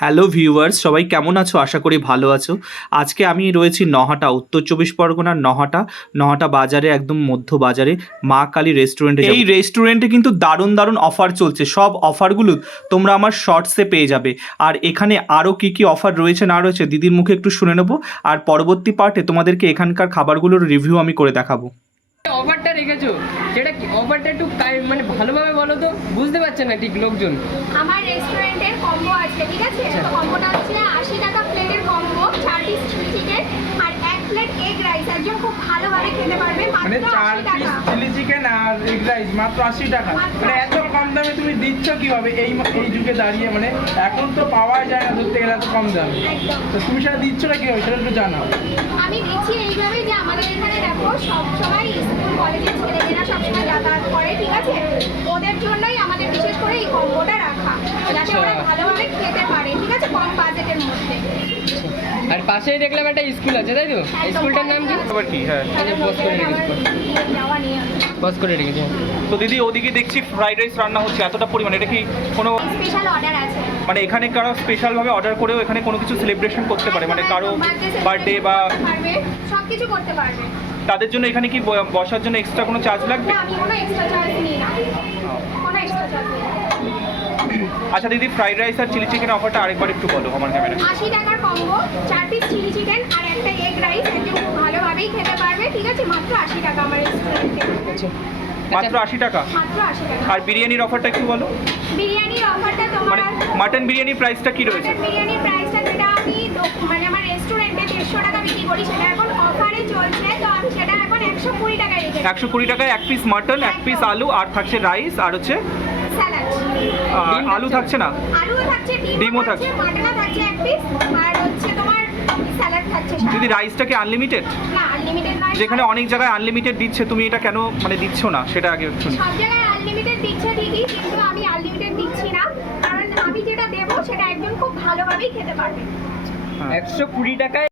Hello viewers, সবাই কেমন আছো? আশা করি ভালো আছো। আজকে আমি রয়েছি নহাটা, উত্তর চব্বিশ পরগনার নহাটা। নহাটা বাজারে, একদম মধ্য বাজারে, মা কালী রেস্টুরেন্টে এই রেস্টুরেন্টে কিন্তু দারুণ দারুণ অফার চলছে। সব অফারগুলো তোমরা আমার শর্টসে পেয়ে যাবে। আর এখানে আরও কি কি অফার রয়েছে, না রয়েছে, দিদির মুখে একটু শুনে নেব। আর পরবর্তী পার্টে তোমাদেরকে এখানকার খাবারগুলোর রিভিউ আমি করে দেখাবো। রেখেছো সেটা কি অফারটা একটু মানে ভালোভাবে বলো তো বুঝতে পারছে না ঠিক লোকজন। আমার রেস্টুরেন্টের কম্বো আছে ঠিক আছে? তো কম্বোটা হচ্ছে আশি টাকা প্লেটের কম্বো চার পিস চিলি চিকেন আর এক প্লেট এগ রাইস একজন খুব ভালোভাবে খেতে পারবে মানে মাত্র চার আশি পিস টাকা। চিলি চিকেন আর এগ রাইস মাত্র আশি টাকা। মানে এত কম দামে তুমি দিচ্ছ কীভাবে? এই এই যুগে দাঁড়িয়ে মানে এখন তো পাওয়াই যায় না ধরতে গেলে এত কম দামে। তো তুমি সেটা দিচ্ছ না কীভাবে? সেটা একটু জানাও। আমি দিচ্ছি এইভাবে যে আমাদের এখানে দেখো আছে? ওদের জন্যই আমাদের বিশেষ করে এই কম্বোটা রাখা যাতে ওরা আচ্ছা। ভালোভাবে খেতে পারে ঠিক আছে? কম বাজেটের মধ্যে। আর পাশেই দেখলাম একটা স্কুল আছে তাই তো? স্কুলটার নাম কি? আবার কি? হ্যাঁ। আচ্ছা, বস করে রেখেছি। বস করে রেখেছি তো দিদি ওদিকে দেখছি ফ্রাইড রাইস রান্না হচ্ছে এতটা পরিমাণে। এটা কি কোনো স্পেশাল অর্ডার আছে। মানে এখানে কারও স্পেশালভাবে অর্ডার করেও এখানে কোনো কিছু সেলিব্রেশন করতে পারে? মানে কারও বার্থডে বা সব কিছু করতে পারবে। তাদের জন্য এখানে কি বসার জন্য এক্সট্রা কোনো চার্জ লাগবে? আমি কোনো এক্সট্রা চার্জ নিই না। কোনো এক্সট্রা চার্জ আচ্ছা দিদি ফ্রাইড রাইস আর চিলি চিকেন অফারটা আরেকবার একটু বলো আমার ক্যামেরা আশি টাকার কম্বো চার পিস চিলি চিকেন আর একটা এগ রাইস একদম খুব ভালোভাবেই খেতে পারবে ঠিক আছে? মাত্র আশি টাকা আমার রেস্টুরেন্টে আচ্ছা মাত্র আশি টাকা? মাত্র আশি টাকা। আর বিরিয়ানির অফারটা একটু বলো। বিরিয়ানির অফারটা তোমার মাটন বিরিয়ানির প্রাইসটা কি রয়েছে? মাটন বিরিয়ানির প্রাইসটা যেটা আমি মানে আমার রেস্টুরেন্টে দেড়শো টাকা বিক্রি করি সেটা এখন চলছে তো আমি সেটা এখন একশো কুড়ি টাকায় রেখে একশো কুড়ি টাকায় এক পিস মাটন এক পিস আলু আর থাকছে রাইস আর হচ্ছে স্যালাড আলু থাকছে? না? আলুও থাকছে ডিমও ডিমও থাকছে। থাকছে। মাটনও থাকছে এক পিস আর হচ্ছে তোমার স্যালাড থাকছে দিদি রাইসটা আনলিমিটেড না আনলিমিটেড নয়। যেখানে অনেক জায়গায় আনলিমিটেড দিচ্ছে তুমি এটা কেন মানে দিচ্ছ না? সেটা আগে শুনি। সব জায়গায় আনলিমিটেড দিচ্ছে ঠিকই কিন্তু আমি আনলিমিটেড দিচ্ছি না। কারণ আমি যেটা দেবো সেটা একজন খুব ভালোভাবেই খেতে পারবে। হ্যাঁ। একশো কুড়ি টাকায়